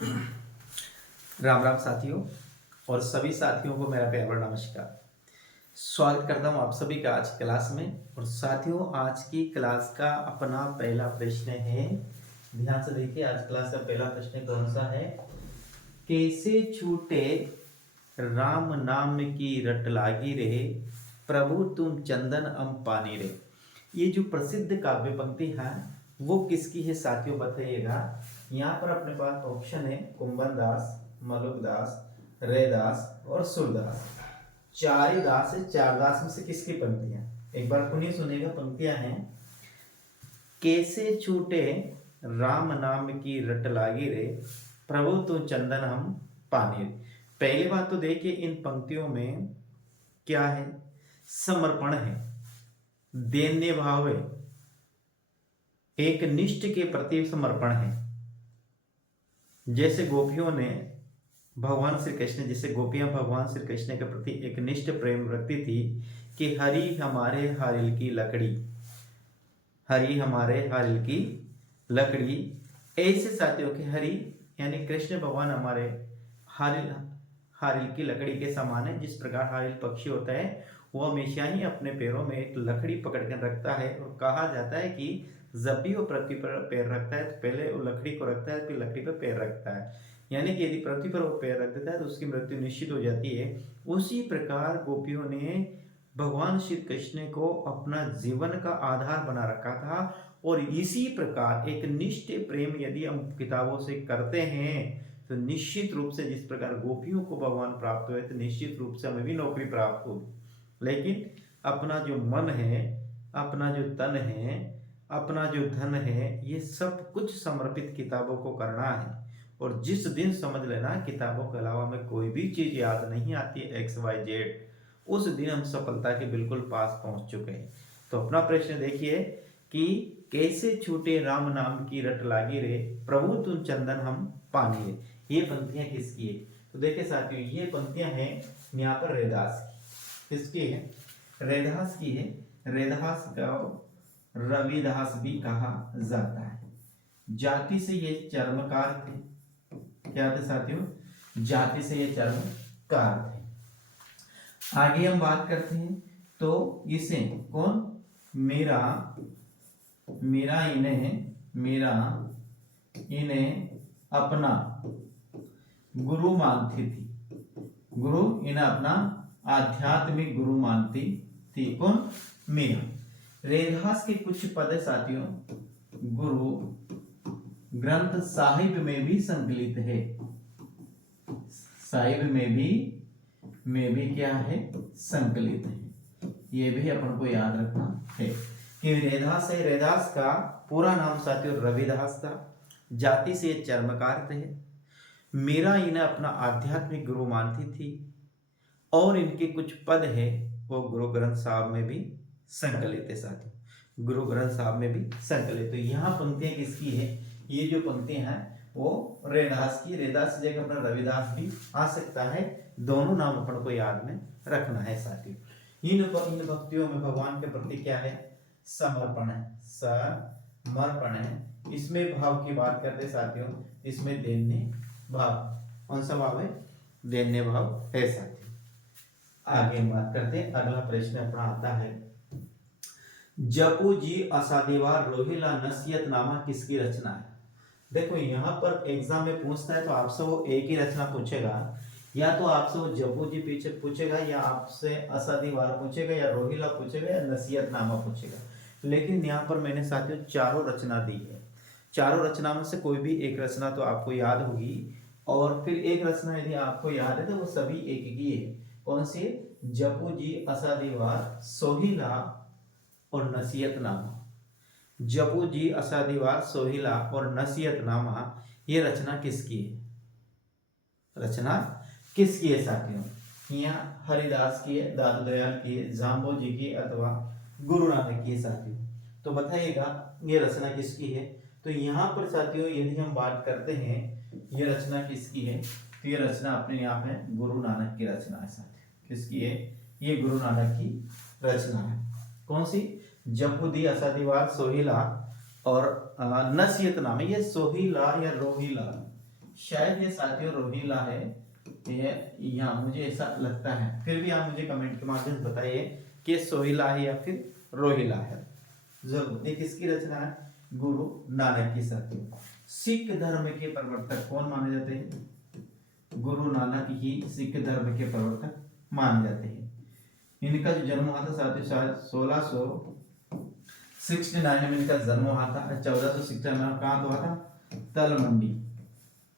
राम राम साथियों और सभी साथियों को मेरा प्यार भरा नमस्कार। स्वागत करता हूँ आप सभी का आज की क्लास में। और साथियों, आज की क्लास का अपना पहला प्रश्न है, ध्यान से देखिए। आज क्लास का पहला प्रश्न कौन सा है? कैसे छूटे राम नाम की रट लागी रे, प्रभु तुम चंदन अम पानी रे। ये जो प्रसिद्ध काव्य पंक्ति है वो किसकी है साथियों, बताइएगा। यहाँ पर अपने पास ऑप्शन है कुंभन दास, मलुक दास, रैदास और सूरदास। चार ही दास है, चार दास में से किसकी पंक्तियां? एक बार पुनः सुनिएगा। पंक्तियां हैं, कैसे छूटे राम नाम की रट लागी रे, प्रभु तो चंदन हम पानी रे। पहली बात तो देखिए, इन पंक्तियों में क्या है? समर्पण है, दैन्य भाव है, एक निष्ठ के प्रति समर्पण है। जैसे गोपियों ने भगवान श्री कृष्ण, जैसे गोपियां भगवान श्री कृष्ण के प्रति एक निष्ठ प्रेम रखती थी कि हरि हमारे हारिल की लकड़ी, हरि हमारे हारिल की लकड़ी। ऐसे साथियों के हरि यानी कृष्ण भगवान हमारे हारिल हारिल की लकड़ी के समान है। जिस प्रकार हारिल पक्षी होता है वो हमेशा ही अपने पैरों में एक लकड़ी पकड़ कर रखता है, और कहा जाता है कि जब भी वो पृथ्वी पर पैर रखता है तो पहले वो लकड़ी को रखता है, फिर लकड़ी पर पैर रखता है। यानी कि यदि पृथ्वी पर वो पैर रख देता है तो उसकी मृत्यु निश्चित हो जाती है। उसी प्रकार गोपियों ने भगवान श्री कृष्ण को अपना जीवन का आधार बना रखा था। और इसी प्रकार एक निष्ठ प्रेम यदि हम किताबों से करते हैं तो निश्चित रूप से जिस प्रकार गोपियों को भगवान प्राप्त हुए तो निश्चित रूप से हमें भी नौकरी प्राप्त होगी। लेकिन अपना जो मन है, अपना जो तन है, अपना जो धन है, ये सब कुछ समर्पित किताबों को करना है। और जिस दिन समझ लेना किताबों के अलावा हमें कोई भी चीज याद नहीं आती है, XYZ, उस दिन हम सफलता के बिल्कुल पास पहुंच चुके हैं। तो अपना प्रश्न देखिए कि कैसे छूटे राम नाम की रट लागी रे, प्रभु तुम चंदन हम पानी रे। ये पंक्तियां किसकी है? तो देखिए साथियों, ये पंक्तियां हैं यहाँ पर रैदास की। किसकी है? रैदास की है। रैदास का रविदास भी कहा जाता है। जाति से ये चर्मकार थे। क्या थे साथियों? जाति से ये चर्मकार थे। आगे हम बात करते हैं तो इसे कौन? मेरा इन्हें अपना गुरु मानती थी। गुरु इन्हें अपना आध्यात्मिक गुरु मानती थी। कौन? मीरा। रैदास के कुछ पद साथियों गुरु ग्रंथ साहिब में भी संकलित है। साहिब में भी क्या है? संकलित है। ये भी अपन को याद रखना है कि रैदास है। रैदास का पूरा नाम साथियों रविदास था। जाति से चर्मकार थे। मीरा इन्हें अपना आध्यात्मिक गुरु मानती थी और इनके कुछ पद है वो गुरु ग्रंथ साहब में भी संकलित है साथियों। गुरु ग्रंथ साहब में भी संकलित। तो यहाँ पंक्तियां किसकी है? ये जो पंक्तियां हैं वो रैदास की। रैदास की जगह अपना रविदास भी आ सकता है। दोनों नाम अपन को याद में रखना है साथियों। इन भक्तियों में भगवान के प्रति क्या है? समर्पण है। समर्पण है। इसमें भाव की बात करते साथियों, इसमें दैन्य भाव। कौन सा भाव है? दैन्य भाव है साथियों। आगे बात करते हैं। अगला प्रश्न अपना आता है, जपू जी असादीवार रोहिला नसीहत नामा किसकी रचना है? देखो यहाँ पर एग्जाम में पूछता है तो आपसे वो एक ही रचना पूछेगा। या तो आपसे वो जपू जी पीछे पूछेगा, या आपसे असादीवार पूछेगा, या रोहिला पूछेगा, या नसीहत नामा पूछेगा। लेकिन यहाँ पर मैंने साथियों चारों रचना दी है। चारों रचना में से कोई भी एक रचना तो आपको याद होगी, और फिर एक रचना यदि आपको याद है तो वो सभी एक ही है। कौन सी? जपू जी असादीवार सोहिला और नसीहतनामा। जपू जी असादीवार सोहिला और नसीहतनामा, ये रचना किसकी है? रचना किसकी है साथियों? यहाँ हरिदास की है, दादू दयाल की है, जाम्बो जी की, अथवा गुरु नानक की है साथियों। तो बताइएगा ये रचना किसकी है? तो यहाँ पर साथियों यदि हम बात करते हैं ये रचना किसकी है, तो ये रचना अपने आप है गुरु नानक की रचना है साथियों। किसकी है? ये गुरु नानक की रचना है। कौन सी? जपुदी असादीवार सोहिला और नसीहतनामा। ये सोहिला या रोहिला, शायद ये साथियों रोहिला है, ये यहाँ मुझे ऐसा लगता है, फिर भी आप मुझे कमेंट के माध्यम से बताइए कि सोहिला है या फिर रोहिला है। जरूर। ये किसकी रचना है? गुरु नानक की साथियों। सिख धर्म के प्रवर्तक कौन माने जाते हैं? गुरु नानक ही सिख धर्म के प्रवर्तक माने जाते हैं। इनका जो जन्म हुआ था साथियों शायद 1669 में इनका जन्म हुआ था। 1466 में कहाँ हुआ था? तलमंडी।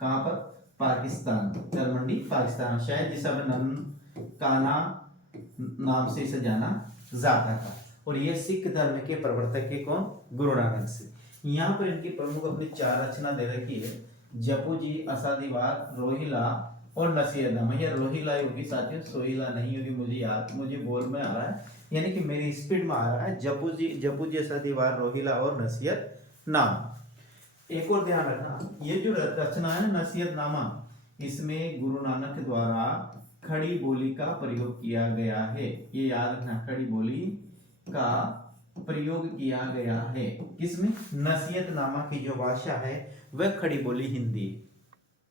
कहाँ पर? पाकिस्तान। तलमंडी पाकिस्तान। शायद जिसे ननकाना नाम से इसे जाना जाता था। और ये सिख धर्म के प्रवर्तक के कौन? गुरु नानक से। यहाँ पर इनकी प्रमुख अपनी 4 रचना दे रखी है। जपू जी, असादीवार, रोहिला और नसीहतनामा। ये रोहिला होगी साथियों, सोहिला नहीं होगी। मुझे बोल में आ रहा है, यानी कि मेरी स्पीड में आ रहा है। जपू जी असादीवार, रोहिला और नसीहतनामा। एक और ध्यान रखना, ये जो रचना है नसीहतनामा, इसमें गुरु नानक द्वारा खड़ी बोली का प्रयोग किया गया है। ये याद रखना, खड़ी बोली का प्रयोग किया गया है। किसमें? नसीहतनामा की जो भाषा है वह खड़ी बोली हिंदी।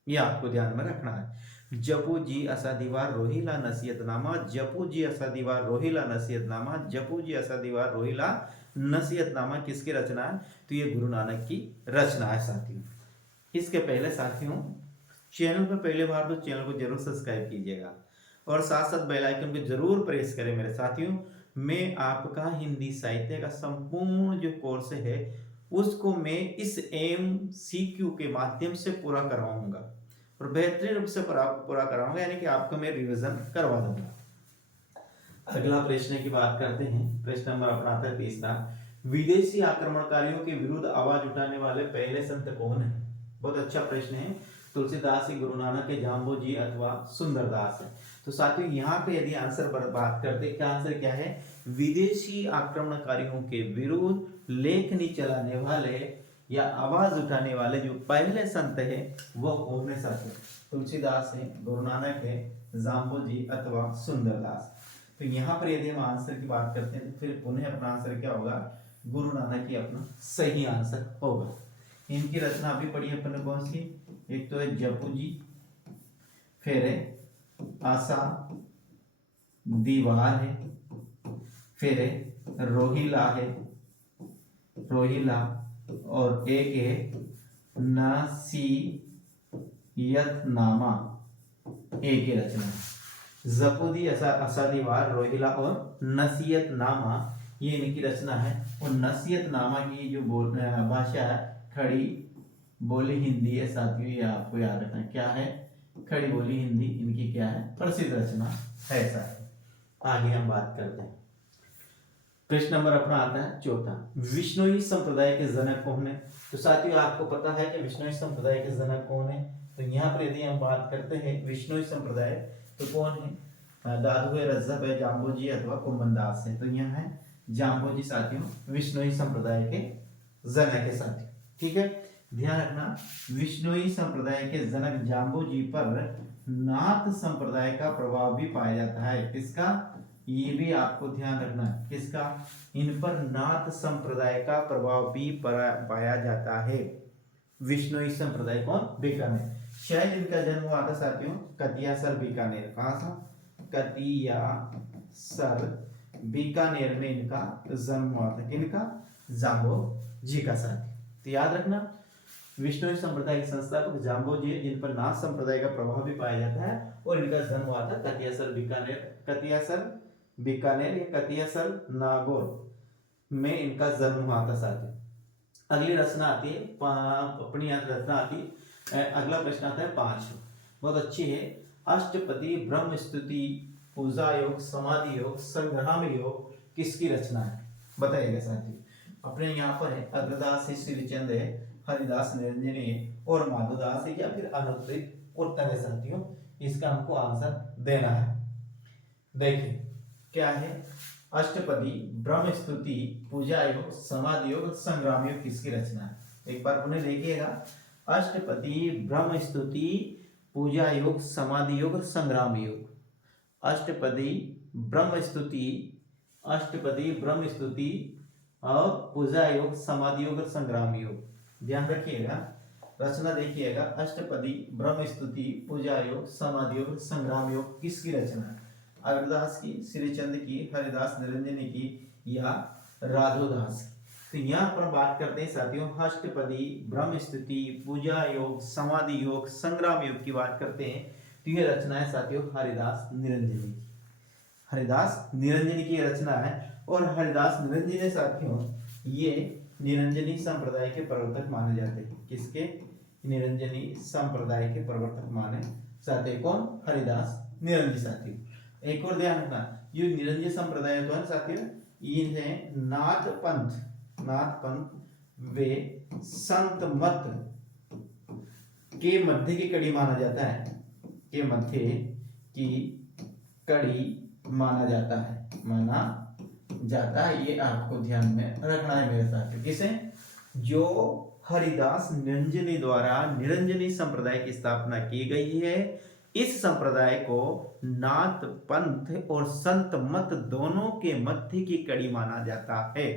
ये आपको ध्यान में रखना है। जपू जी असादीवार रोहिला नसीहतनामा, जपू जी असादीवार रोहिला नसीहतनामा, जपू जी असादीवार रोहिला नसीहतनामा किसकी रचना है? तो ये गुरु नानक की रचना है साथियों। इसके पहले साथियों, चैनल पर पहले बार तो चैनल को जरूर सब्सक्राइब कीजिएगा और साथ साथ बेल आइकन को जरूर प्रेस करें मेरे साथियों। मैं आपका हिंदी साहित्य का संपूर्ण जो कोर्स है उसको मैं इस MCQ के माध्यम से पूरा करवाऊंगा और बेहतरीन रूप से पूरा करवाऊंगा, यानी कि आपको मैं रिवीजन करवा दूंगा। अगला प्रश्न की बात करते हैं। प्रश्न नंबर अपना आता है 3रा। विदेशी आक्रमणकारियों के विरुद्ध आवाज उठाने वाले पहले संत कौन है? बहुत अच्छा प्रश्न है। तुलसीदास ही, गुरु नानक के, जाम्बो जी अथवा सुंदरदास है। तो साथियों यहाँ पे यदि आंसर पर बात करते, क्या आंसर क्या है? विदेशी आक्रमणकारियों के विरुद्ध लेखनी चलाने वाले या आवाज उठाने वाले जो पहले संत है वो कौन है साथियों? तुलसीदास है, गुरु नानक है, जाम्बो जी अथवा सुंदरदास। तो यहाँ पर यदि हम आंसर की बात करते हैं तो फिर पुनः अपना आंसर क्या होगा? गुरु नानक ही अपना सही आंसर होगा। इनकी रचना अभी पढ़ी अपन ने कौन सी? एक तो है जपू जी, फिर है आसा दीवार है, फिर है रोहिला है, रोहिला, और एक है नसीहतनामा। एक ही रचना है। जपूदी, असादीवार, रोहिला और नसीहतनामा, ये इनकी रचना है। और नसीहतनामा की जो भाषा है खड़ी बोली हिंदी है साथियों। ये आपको याद रखना क्या है? खड़ी बोली हिंदी इनकी क्या है? प्रसिद्ध रचना है साथियों। आगे हम बात करते हैं। प्रश्न नंबर अपना आता है 4था। विश्नोई संप्रदाय के जनक कौन है? तो साथियों आपको पता है कि विश्नोई संप्रदाय के जनक कौन है। तो यहाँ पर यदि हम बात करते हैं विश्नोई संप्रदाय, तो कौन है? दादू है, रज्जब है, जाम्बो जी अथवा कुंभनदास है। तो यहाँ है जाम्बो जी साथियों, विश्नोई संप्रदाय के जनक है साथियों। ठीक है, ध्यान रखना, विश्नोई संप्रदाय के जनक जाम्बो जी पर नाथ संप्रदाय का प्रभाव भी पाया जाता है। किसका? ये भी आपको ध्यान रखना है। किसका? इन पर नाथ संप्रदाय का प्रभाव भी पाया जाता है। विश्नोई संप्रदाय कौन? बीकानेर। शायद इनका जन्म हुआ था साथियों कतियासर बीकानेर। कहाँ था? कतियासर बीकानेर में इनका जन्म हुआ था। किनका? जाम्बो जी का साथी। तो याद रखना, विश्नोई संप्रदाय के संस्थापक जाम्बो जी, जिन पर नाथ संप्रदाय का प्रभाव भी पाया जाता है, और इनका जन्म हुआ था कतियासर बीकानेर या कतियासर नागौर में इनका जन्म हुआ था साथियों। अगली रचना आती है अपनी रचना आती है। अगला प्रश्न आता है 5, बहुत अच्छी है। अष्टपदी ब्रह्म स्तुति पूजा योग समाधि योग संग्राम योग किसकी रचना है? बताइएगा साथियों। अपने यहाँ पर है अग्रदास है, श्रीचंद है, हरिदास निरंजनी है और माधवदास है, या फिर अनुत्तरित उत्तर है साथियों। इसका हमको आंसर देना है। देखिए क्या है? अष्टपदी ब्रह्म स्तुति पूजा योग समाधि योग संग्राम योग किसकी रचना है? एक बार पुनः देखिएगा। अष्टपदी ब्रह्म स्तुति पूजा योग समाधि योग संग्राम योग। अष्टपदी ब्रह्म स्तुति और पूजा योग समाधि योग और संग्राम योग। ध्यान रखिएगा। रचना देखिएगा, अष्टपदी, ब्रह्म स्तुति, पूजा योग, समाधि योग, संग्राम योग किसकी रचना है? अग्रदास की, श्रीचंद की, हरिदास निरंजनी की या राधोदास की? तो यहाँ पर बात करते हैं साथियों अष्टपदी, ब्रह्म स्तुति, पूजा योग, समाधि योग, संग्राम योग की बात करते हैं। तो ये रचना है साथियों हरिदास निरंजनी की। हरिदास निरंजनी की रचना है। और हरिदास निरंजनी साथियों ये निरंजनी संप्रदाय के प्रवर्तक माने जाते हैं। किसके? निरंजनी संप्रदाय के प्रवर्तक माने जाते हैं। कौन? हरिदास निरंजनी साथियों। एक और ध्यान रखना, ये निरंजनी संप्रदाय तो है साथियों, इन्हें नाथ पंथ वे संत मत के मध्य की कड़ी माना जाता है, के मध्य की कड़ी माना जाता है, ये आपको ध्यान में रखना है मेरे साथ। किसे? जो हरिदास निरंजनी द्वारा निरंजनी संप्रदाय की स्थापना की गई है, इस संप्रदाय को नाथ पंथ और संत मत दोनों के मध्य की कड़ी माना जाता है,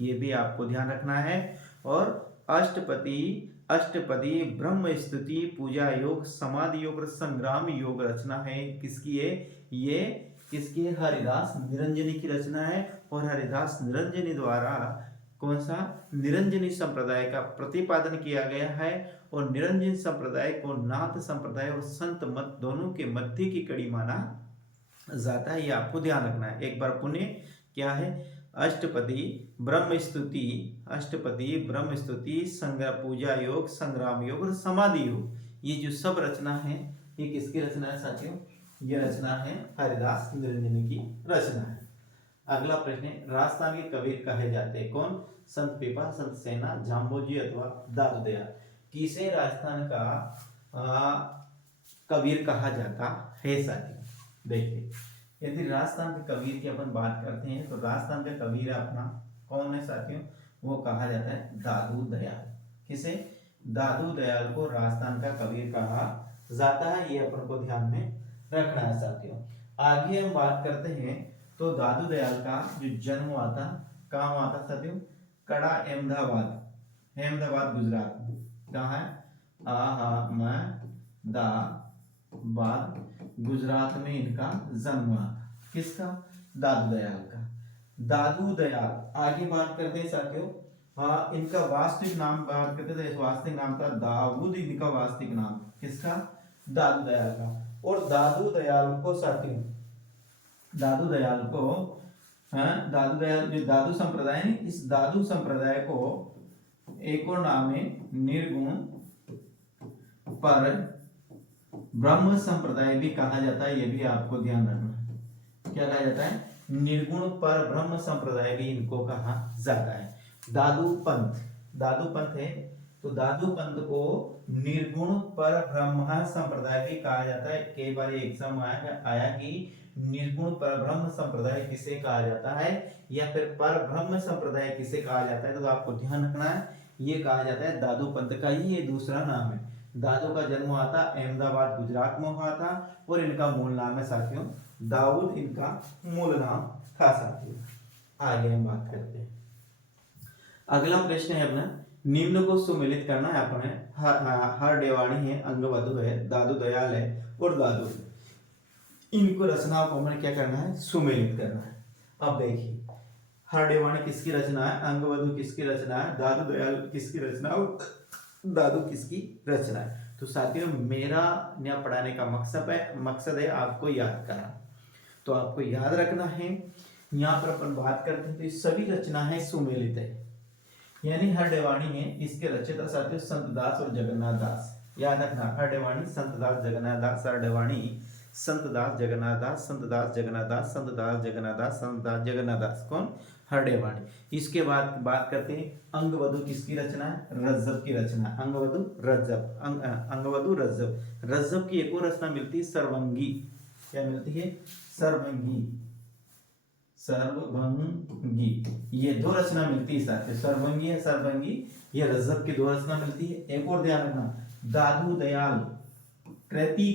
ये भी आपको ध्यान रखना है। और अष्टपदी, ब्रह्म स्तुति, पूजा योग, समाधि योग और संग्राम योग रचना है किसकी है? ये किसकी है? हरिदास निरंजनी की रचना है। और हरिदास निरंजनी द्वारा कौन सा? निरंजनी संप्रदाय का प्रतिपादन किया गया है। और निरंजन संप्रदाय को नाथ संप्रदाय और संत मत दोनों के मध्य की कड़ी माना जाता है, ये आपको ध्यान रखना है। एक बार पुनः क्या है? अष्टपदी, ब्रह्म स्तुति, संग्रह, पूजा योग, संग्राम योग और समाधि योग, ये जो सब रचना है ये किसकी रचना है साथियों? ये रचना है हरिदास निरंजनी की रचना है। अगला प्रश्न है, राजस्थान के कबीर कहे जाते हैं? कौन? संत पीपा, संत सेना, जाम्बोजी अथवा दादू दयाल। किसे राजस्थान का कबीर कहा जाता है साथियों? देखिए, यदि राजस्थान के कबीर की अपन बात करते हैं तो राजस्थान का कबीर अपना कौन है साथियों? वो कहा जाता है दादू दयाल। किसे? दादू दयाल को राजस्थान का कबीर कहा जाता है, ये अपन को ध्यान में रखना है साथियों। आगे हम बात करते हैं तो दादू दयाल का जो जन्म हुआ था, कहाँ हुआ था साथियों? कड़ा, अहमदाबाद गुजरात। कहाँ है? अहमदाबाद गुजरात में इनका जन्म हुआ। किसका? दादू दयाल का। दादू दयाल। आगे बात करते हैं साथियों, इनका वास्तविक नाम बात करते थे, वास्तविक नाम था दाऊद, इनका वास्तविक नाम। किसका? दादू दयाल का। और दादू दयाल को साथियों, दादू दयाल जो दादू संप्रदाय है, इस दादू संप्रदाय को एक और नाम है निर्गुण पर ब्रह्म संप्रदाय भी कहा जाता है, ये भी आपको ध्यान रखना है। क्या कहा जाता है? निर्गुण पर ब्रह्म संप्रदाय भी इनको कहा जाता है। दादू पंथ है तो दादू पंथ को निर्गुण पर ब्रह्म संप्रदाय भी कहा जाता है। कई बार एग्जाम आया कि निर्गुण पर ब्रह्म संप्रदाय किसे कहा जाता है या फिर पर ब्रह्म संप्रदाय किसे कहा जाता है, तो आपको ध्यान रखना है ये कहा जाता है दादू पंथ का ही ये दूसरा नाम है। दादू का जन्म हुआ था अहमदाबाद गुजरात में हुआ था और इनका मूल नाम है साथियों दाऊद, इनका मूल नाम था साथियों। आगे हम बात करते हैं। अगला प्रश्न है अपना, निम्न को सुमेलित करना है अपने। हर डेवाणी है, अंगवधु है, दादू दयाल है और दादू है। इनको रचनाओं को हमें क्या करना है? सुमेलित करना है। अब देखिए, हर डेवाणी किसकी रचना है, अंगवधु किसकी रचना है, दादू दयाल किसकी रचना और दादू किसकी रचना है। तो साथियों मेरा यहाँ पढ़ाने का मकसद है आपको याद करना। तो आपको याद रखना है, यहाँ पर अपन बात करते हैं तो सभी रचनाएं सुमेलित है, यानी हर डेवाणी है, इसके रचयिता साथियों संत दास और जगन्नाथ दास। याद रखना, हर डेवाणी संत दास जगन्नाथ दास, हर डेवाणी संत दास जगन्नाथ दास, संत दास जगन्नाथ दास, संत दास जगन्नाथ दास, संत दास जगन्नाथ दास। कौन? हर डेवाणी। इसके बाद बात करते हैं अंगवधु किसकी रचना है? रज्जब की रचना। अंगवधु रज्जब। रज्जब की एक और रचना मिलती है सर्वंगी। क्या मिलती है? सर्वंगी। ये दो रचना मिलती है साथियों, सर्वंगी है सर्वंगी, ये रज्जब की दो रचना मिलती है। एक और ध्यान रखना, दादू दयाल कृति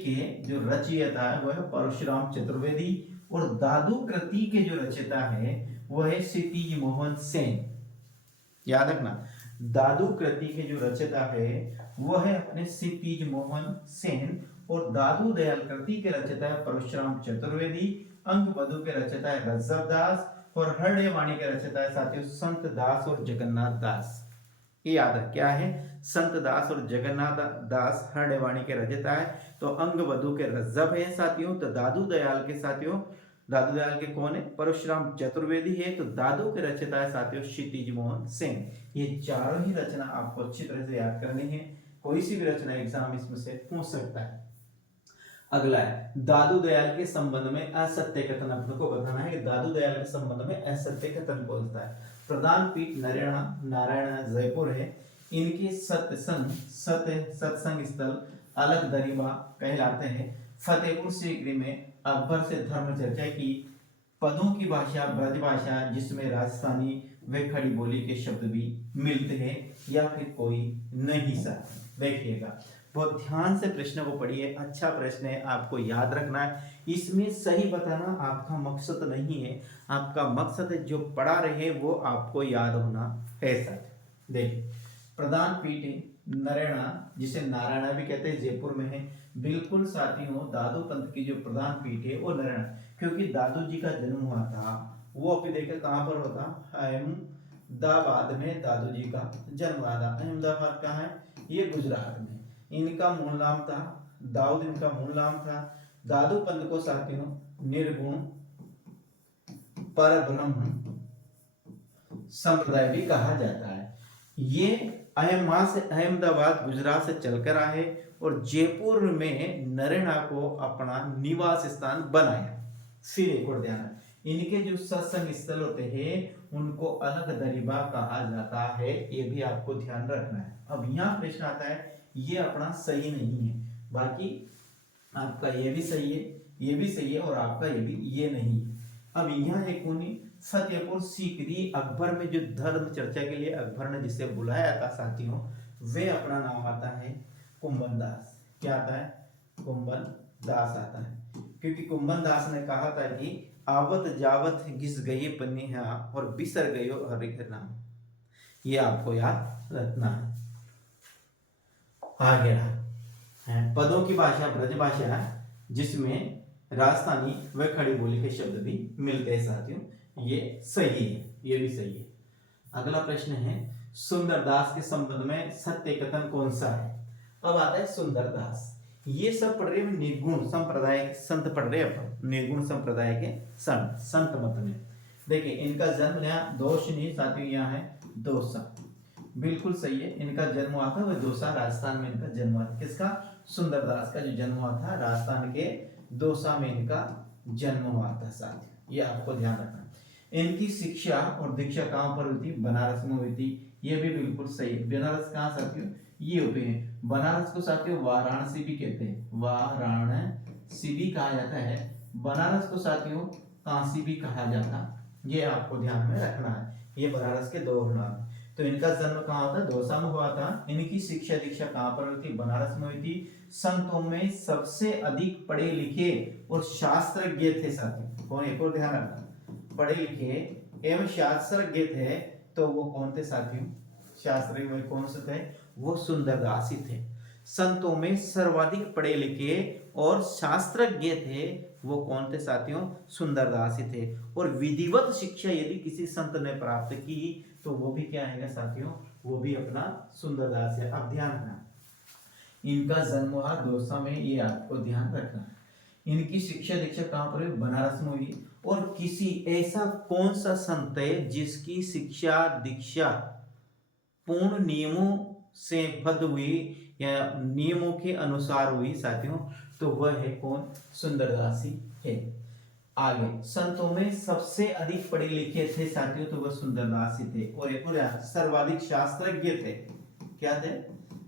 के जो रचयिता है वह है परशुराम चतुर्वेदी और दादू कृति के जो रचयिता है वह है क्षितिज मोहन सेन। याद रखना, दादू कृति के जो रचयिता है वो है अपने क्षितिज मोहन सेन, और दादू दयाल कृति के रचयिता है परशुराम चतुर्वेदी, अंग बधु के रचयिता है रज्जब दास, और हरड़े वाणी के रचयिता है साथियों संत दास और जगन्नाथ दास। ये याद है क्या है, संत दास और जगन्नाथ दास हरडेवाणी के रचयिता है। तो अंग बधु के रज्जब है साथियों। तो दादू दयाल के साथियों, दादू दयाल के कौन है, परशुराम चतुर्वेदी है। तो दादू के रचयिता है साथियों क्षितिज मोहन सेन। ये चारों ही रचना आपको अच्छी तरह से याद करनी है, कोई सी भी रचना एग्जाम इसमें से पूछ सकता है। अगला है दादू दयाल के संबंध में असत्य कथन, आपको बताना है कि दादू दयाल के संबंध में असत्य कथन बोलता है। प्रधान पीठ नारायण जयपुर है। इनके सत्संग स्थल अलग दरिबा कहलाते हैं। फतेहपुर सीकरी में अकबर से धर्म चर्चा की। पदों की भाषा ब्रज भाषा जिसमें राजस्थानी व खड़ी बोली के शब्द भी मिलते हैं, या फिर कोई नहीं। सर देखिएगा बहुत ध्यान से प्रश्न को पढ़िए, अच्छा प्रश्न है, आपको याद रखना है। इसमें सही बताना आपका मकसद नहीं है, आपका मकसद है जो पढ़ा रहे वो आपको याद होना है। सर देखिए प्रधान पीठ नरेणा, जिसे नारायणा भी कहते हैं, जयपुर में है। बिल्कुल साथियों दादू पंथ की जो प्रधान पीठ है वो नरेणा, क्योंकि दादू जी का जन्म हुआ था वो अभी देखिए कहाँ पर होता, अहमदाबाद में दादू जी का जन्म हुआ था। अहमदाबाद कहाँ है, ये गुजरात में। इनका मूल नाम था दाऊद, इनका मूल नाम था। दादू पंथ को साथियों निर्गुण परब्रह्म संप्रदाय भी कहा जाता है। ये अहमदाबाद गुजरात से चलकर आए और जयपुर में नरेणा को अपना निवास स्थान बनाया। फिर एक और ध्यान, इनके जो सत्संग स्थल होते हैं उनको अलग दरिबा कहा जाता है, ये भी आपको ध्यान रखना है। अब यहाँ प्रश्न आता है, ये अपना सही नहीं है, बाकी आपका ये भी सही है, ये भी सही है, और आपका ये भी ये नहीं है। अब यहाँ एक फतेहपुर सीकरी अकबर में जो धर्म चर्चा के लिए अकबर ने जिसे बुलाया था साथियों, वे अपना नाम आता है कुंभन दास। क्या आता है, कुंभन दास आता है, क्योंकि कुंभन दास ने कहा था कि आवत जावत घिस गई पन्निया और बिसर गयो हरि का नाम। ये आपको याद रखना है। आगे है पदों की भाषा ब्रज भाषा है, जिसमें राजस्थानी व खड़ी बोली के शब्द भी मिलते हैं साथियों। ये सही है, ये भी सही है। अगला प्रश्न है सुंदरदास के संबंध में सत्य कथन कौन सा है। अब आता है सुंदरदास। ये सब पढ़ रहे हैं निर्गुण संप्रदाय के संत पढ़ रहे हैं, निर्गुण संप्रदाय के संत मत में। देखिए इनका जन्म यहाँ दोष नहीं साथियों, यहाँ है दोसा, बिल्कुल सही है। इनका जन्म हुआ था वह दोसा, राजस्थान में इनका जन्म हुआ था। किसका, सुंदरदास का जो जन्म हुआ था राजस्थान के दोसा में इनका जन्म हुआ था साथियों, ये आपको ध्यान रखना। इनकी शिक्षा और दीक्षा कहाँ पर हुई थी, बनारस में हुई थी, ये भी बिल्कुल सही है। बनारस कहाँ साथियों, ये यूपी में। बनारस को साथियों वाराणसी भी कहते हैं, वाराणसी भी कहा जाता है। बनारस को साथियों काशी भी कहा जाता, ये आपको ध्यान में रखना है। ये बनारस के दो नाम। तो इनका जन्म कहाँ होता है, दौसा में हुआ था। इनकी शिक्षा दीक्षा कहाँ पर हुई थी, बनारस में हुई थी। संतों में सबसे अधिक पढ़े लिखे और शास्त्रज्ञ थे साथियों। कौन, एक और ध्यान रखना, पढ़े लिखे एवं शास्त्रज्ञ थे, तो वो कौन थे साथियों, शास्त्री में कौन से थे, वो सुंदरदास ही थे। संतों में सर्वाधिक पढ़े लिखे और शास्त्रज्ञ थे, वो कौन थे साथियों, सुंदरदास ही थे। और विधिवत शिक्षा यदि किसी संत ने प्राप्त की तो वो भी क्या है साथियों, वो भी अपना सुंदरदास है। अब ध्यान रखना, इनका जन्म हुआ दौसा में, ये आपको ध्यान रखना है। इनकी शिक्षा दीक्षा कहाँ पर हुई, बनारस में हुई। और किसी ऐसा कौन सा संत है जिसकी शिक्षा दीक्षा पूर्ण नियमों से बद्ध हुई या नियमों के अनुसार हुई साथियों, तो वह है कौन, सुंदरदास ही है। आगे संतों में सबसे अधिक पढ़े लिखे थे साथियों, तो वह सुंदरदास ही थे। और एक और सर्वाधिक शास्त्रज्ञ थे, क्या थे,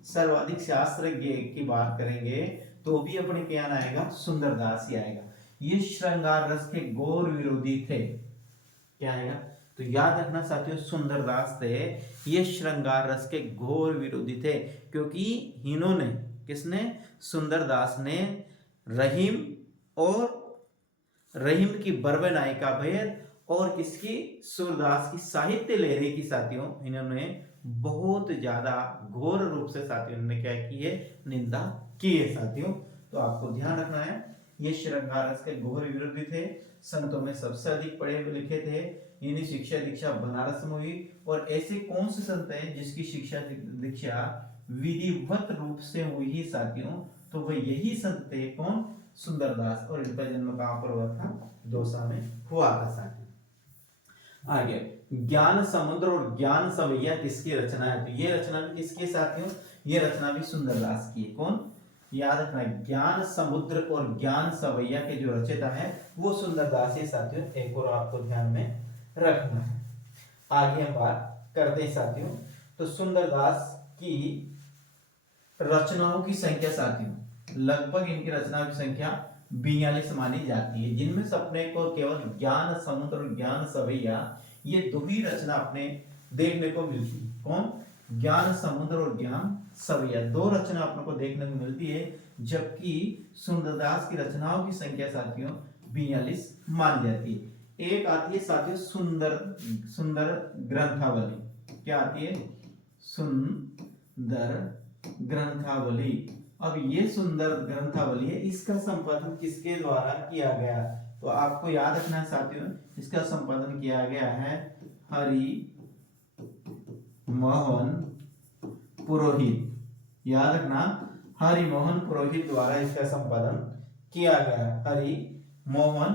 सर्वाधिक शास्त्रज्ञ की बात करेंगे तो भी अपने क्या आएगा, सुंदरदास ही आएगा। ये श्रृंगार रस के घोर विरोधी थे, क्या आएगा, तो याद रखना साथियों सुंदरदास थे, ये श्रृंगार रस के घोर विरोधी थे। क्योंकि इन्होंने, किसने, सुंदरदास ने रहीम की बर्वे नायिका भेद और किसकी, सूरदास की साहित्य लहरी की साथियों इन्होंने बहुत ज्यादा घोर रूप से साथियों ने क्या की है, निंदा की है साथियों। तो आपको ध्यान रखना है, ये श्रृंगार रस के घोर विरोधी थे, संतों में सबसे अधिक पढ़े लिखे थे, इन्हीं शिक्षा दीक्षा बनारस में हुई। और ऐसे कौन से संत हैं जिसकी शिक्षा दीक्षा विधिवत रूप से हुई ही साथियों, तो वह यही संत थे, कौन, सुंदरदास। और इनका जन्म कहां पर हुआ था, दौसा में हुआ था साथियों। आगे, ज्ञान समुद्र और ज्ञान सवैया किसकी रचना है, तो ये रचना भी किसकी है साथियों, ये रचना भी सुंदरदास की है। कौन, याद रखना, ज्ञान समुद्र और ज्ञान सवैया के जो रचयिता है वो सुंदरदास है साथियों, एक और आपको ध्यान में रखना है। आगे हम बात करते हैं साथियों, तो सुंदरदास की रचनाओं की संख्या साथियों, लगभग इनकी रचना की संख्या 42 मानी जाती है, जिनमें से अपने को केवल ज्ञान समुद्र और ज्ञान सवैया ये दो ही रचना अपने देखने को मिलती है। कौन, ज्ञान समुद्र और ज्ञान सवैया, दो रचना अपने को देखने को मिलती है, जबकि सुंदरदास की रचनाओं की संख्या साथियों 42 मानी जाती है। एक आती है साथियों सुंदर ग्रंथावली, क्या आती है, सुंदर ग्रंथावली। अब ये सुंदर ग्रंथावली है, इसका संपादन किसके द्वारा किया गया, तो आपको याद रखना है साथियों, इसका संपादन किया गया है हरि मोहन पुरोहित, याद रखना, हरि मोहन पुरोहित द्वारा इसका संपादन किया गया। हरि मोहन,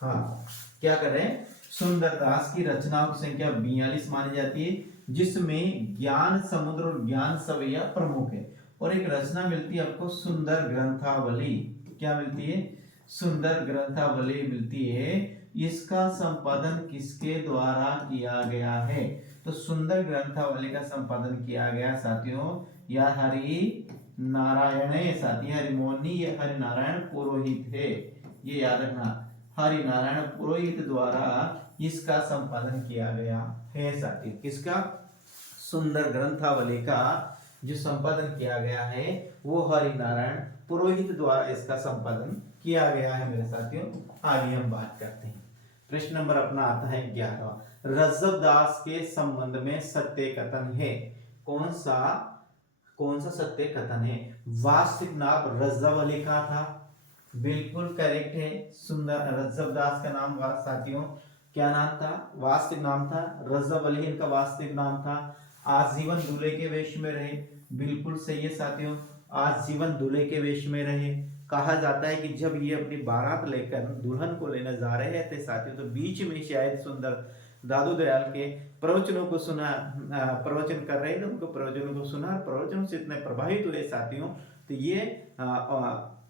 हाँ, क्या कर रहे हैं, सुंदरदास की रचनाओं की संख्या 42 मानी जाती है, जिसमें ज्ञान समुद्र और ज्ञान सवैया प्रमुख है। और एक रचना मिलती है आपको सुंदर ग्रंथावली, क्या मिलती है, सुंदर ग्रंथावली मिलती है। इसका संपादन किसके द्वारा किया गया है, तो सुंदर ग्रंथावली का संपादन किया गया साथियों या हरि नारायण साथी, हरिमोहनी ये हरि नारायण पुरोहित है, ये याद रखना, हरि नारायण पुरोहित द्वारा इसका संपादन किया गया है साथी। किसका, सुंदर ग्रंथावली का जो संपादन किया गया है वो हरि नारायण पुरोहित द्वारा इसका संपादन किया गया है मेरे साथियों। आगे हम बात करते हैं, प्रश्न नंबर अपना आता है 11वां, रज्जब दास के संबंध में सत्य कथन है, कौन सा सत्य कथन है, वास्तविक नाम रज्जब अली का था, बिल्कुल करेक्ट है, सुंदर रज्जब दास का नाम साथियों क्या नाम था, वास्तविक नाम था रज्जब अली, इनका वास्तविक नाम था। आजीवन दूल्हे के वेश में रहे, बिल्कुल सही है साथियों, आजीवन दूल्हे के वेश में रहे। कहा जाता है कि जब ये अपनी बारात लेकर दुल्हन को लेने जा रहे थे साथियों, तो बीच में शायद सुंदर दादू दयाल के प्रवचनों को सुना, प्रवचन कर रहे थे, उनको प्रवचनों को सुना, प्रवचनों से इतने प्रभावित हुए साथियों, तो ये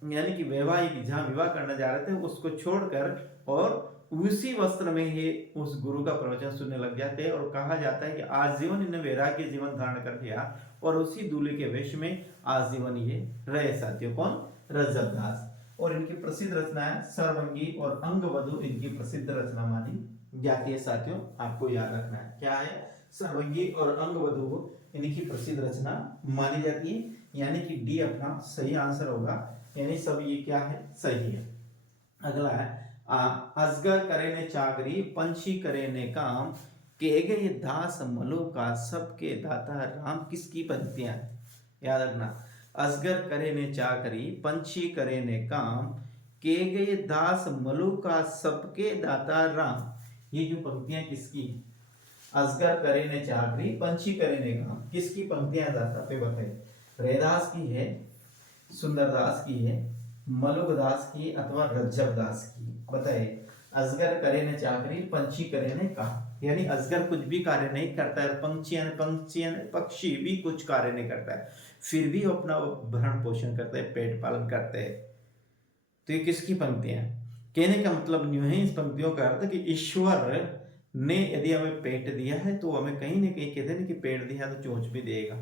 यानी कि वैवाहिक जहाँ विवाह करने जा रहे थे उसको छोड़कर और उसी वस्त्र में ही उस गुरु का प्रवचन सुनने लग जाते हैं। और कहा जाता है कि आजीवन इन्हें वैराग्य जीवन धारण कर लिया और उसी दूल्हे के वेश में आजीवन ये रहे साथियों। कौन, रज्जब दास। और इनकी प्रसिद्ध रचना है सर्वंगी और अंगवधु, इनकी प्रसिद्ध रचना मानी जाती है साथियों, आपको याद रखना है क्या है, सर्वंगी और अंगवधु इनकी प्रसिद्ध रचना मानी जाती है, यानी कि डी अपना सही आंसर होगा, यानी सब ये क्या है, सही है। अगला है अजगर करे ने चाकरी पंछी करे ने काम, के गए दास मलो का सबके दाता राम, किसकी पंक्तियां, याद रखना, अजगर करे ने चाकरी पंछी करे ने काम, के गए दास मलो का सबके दाता राम, ये जो पंक्तियां किसकी, अजगर करे ने चाकरी पंछी करे ने काम, किसकी पंक्तियां दाता पे बताइए, रैदास की है, सुंदरदास की है, मलुकदास की अथवा रज्जब दास की, बताइए। अजगर करे ने चाकरी पंछी करे ने काम, यानी अजगर कुछ भी कार्य नहीं करता है, पक्षी भी कुछ कार्य नहीं करता है, फिर भी अपना भरण पोषण करते हैं, पेट पालन करते हैं। तो ये किसकी पंक्तियां, कहने का मतलब न्यू है इस पंक्तियों का अर्थ कि ईश्वर ने यदि हमें पेट दिया है तो हमें कहीं ना कहीं कहते हैं कि पेट दिया तो चोंच भी देगा,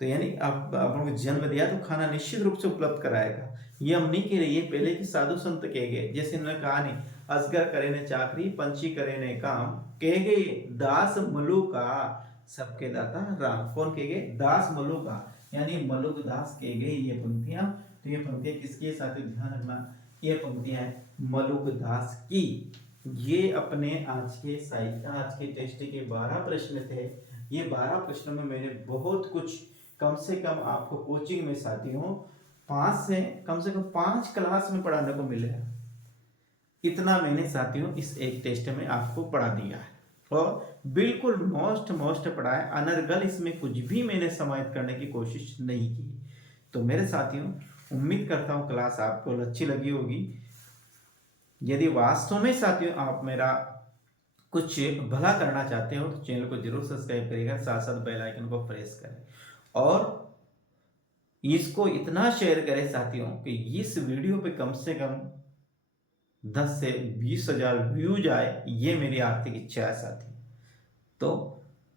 तो यानी आप आपको जन्म दिया तो खाना निश्चित रूप से उपलब्ध कराएगा। ये हम नहीं कह रहे, ये पहले के साधु संत कह गए, जैसे इन्होंने कहा नहीं, अजगर करे ने चाकरी पंछी करे ने काम, कह गए दास मलुका सबके दाता राम, कौन कह गए, दास मलुका, यानी मलुक दास कह गए ये पंक्तियां। तो ये पंक्तियां किसकी है साथियों, ध्यान रखना, ये पंक्तियां मलुक दास की, ये अपने आज के टेस्ट के 12 प्रश्न थे। ये 12 प्रश्नों में मैंने बहुत कुछ, कम से कम आपको कोचिंग में साथियों 5 से कम से कम 5 क्लास में पढ़ाने को मिले हैं। इतना मैंने साथियों इस एक टेस्ट में आपको पढ़ा दिया है और बिल्कुल मोस्ट पढ़ा है। अनर्गल इसमें कुछ भी मैंने समाहित करने की कोशिश नहीं की। तो मेरे साथियों, उम्मीद करता हूँ क्लास आपको अच्छी लगी होगी। यदि वास्तव में साथियों आप मेरा कुछ भला करना चाहते हो तो चैनल को जरूर सब्सक्राइब करिएगा, साथ साथ बेल आइकन को प्रेस करें और इसको इतना शेयर करें साथियों कि इस वीडियो पे कम से कम 10 से 20,000 व्यूज आए, ये मेरी आर्थिक इच्छा है साथी। तो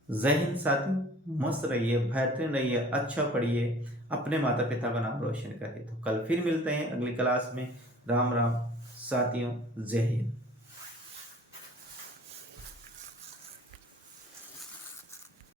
जय हिंद साथियों, मस्त रहिए, बेहतरीन रहिए, अच्छा पढ़िए, अपने माता पिता का नाम रोशन करिए। तो कल फिर मिलते हैं अगली क्लास में। राम राम साथियों, जय हिंद।